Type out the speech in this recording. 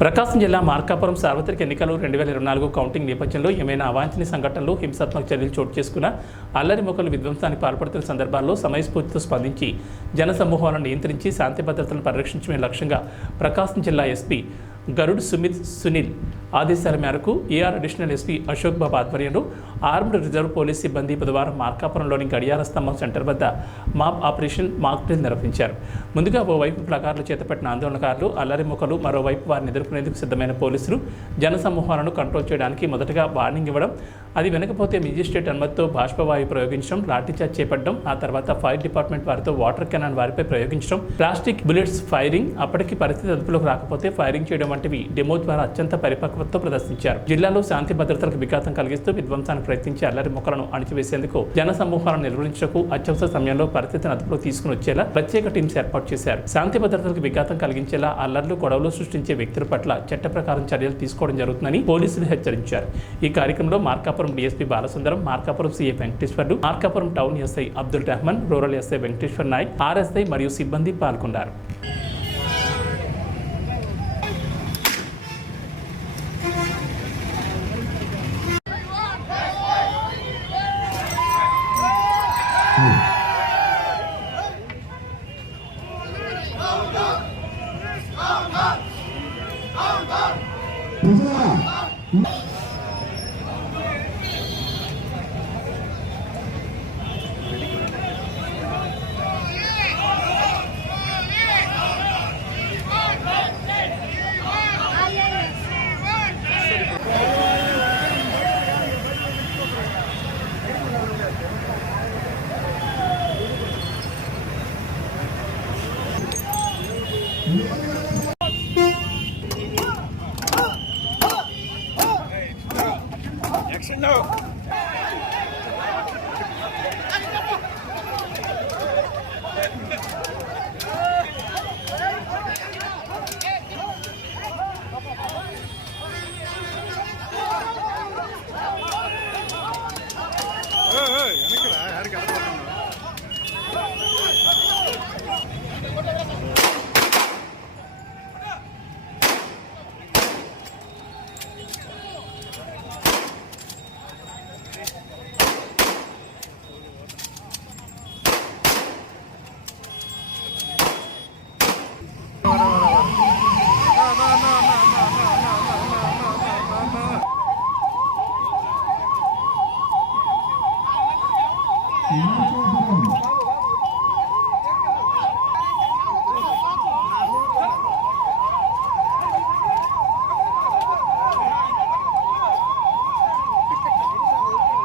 ప్రకాశం జిల్లా మార్కాపురం సార్వత్రిక ఎన్నికలు 2024 కౌంటింగ్ నేపథ్యంలో ఏమైనా అవాంఛనీయ సంఘటనలు, హింసాత్మక చర్యలు చోటు చేసుకున్న అల్లరి మొక్కలు విధ్వంసానికి పాల్పడుతున్న సందర్భాల్లో సమయస్ఫూర్తితో స్పందించి జనసమూహాలను నియంత్రించి శాంతి భద్రతలను పరిరక్షించడమే లక్ష్యంగా ప్రకాశం జిల్లా ఎస్పీ గరుడ్ సునీల్ ఆదేశాల మేరకు ఏఆర్ అడిషనల్ ఎస్పీ అశోక్ బాబు ఆధ్వర్యంలో ఆర్మ్డ్ రిజర్వ్ పోలీస్ సిబ్బంది బుధవారం మార్కాపురంలోని గడియార స్తంభం సెంటర్ వద్ద మాప్ ఆపరేషన్ మాక్ డ్రిల్ నిర్వహించారు. ముందుగా ఓవైపు ప్లకార్లు చేతపట్టిన ఆందోళనకారులు, అల్లరి మొక్కలు, మరోవైపు వారిని ఎదుర్కొనేందుకు సిద్ధమైన పోలీసులు జనసమూహాలను కంట్రోల్ చేయడానికి మొదటగా వార్నింగ్ ఇవ్వడం, అది వెనకపోతే మెజిస్ట్రేట్ అనుమతితో బాష్పవాయు ప్రయోగించడం, లాఠీచార్జ్ చేపట్టడం, ఆ తర్వాత ఫైర్ డిపార్ట్మెంట్ వారితో వాటర్ కెనాన్ వారిపై ప్రయోగించడం, ప్లాస్టిక్ బుల్లెట్స్ ఫైరింగ్, అప్పటికి పరిస్థితి అదుపులోకి రాకపోతే ఫైరింగ్ చేయడం వంటివి డెమో ద్వారా అత్యంత పరిపక్వతతో ప్రదర్శించారు. జిల్లాలో శాంతి భద్రతలకు విఘాతం కలిగిస్తూ విధ్వంసానికి ప్రయత్నించి అల్లరి మొక్కలను అణిచివేసేందుకు జన సమూహాలను నిర్వహించకు అత్యవసర సమయంలో పరిస్థితిని అదుపులోకి తీసుకుని వచ్చేలా ప్రత్యేక టీమ్స్ ఏర్పాటు చేశారు. శాంతి భద్రతలకు విఘాతం కలిగించేలా అల్లర్లు, గొడవలు సృష్టించే వ్యక్తుల పట్ల చట్ట ప్రకారం చర్యలు తీసుకోవడం జరుగుతుందని పోలీసులు హెచ్చరించారు. ఈ కార్యక్రమంలో Markapuram DSP Balasundaram, Markapuram CA Venkateswarlu, Markapuram town SI Abdul Rehman, rural SI Venkateswar Naik, RSI మరియు సిబ్బంది పాల్గొన్నారు. Action now!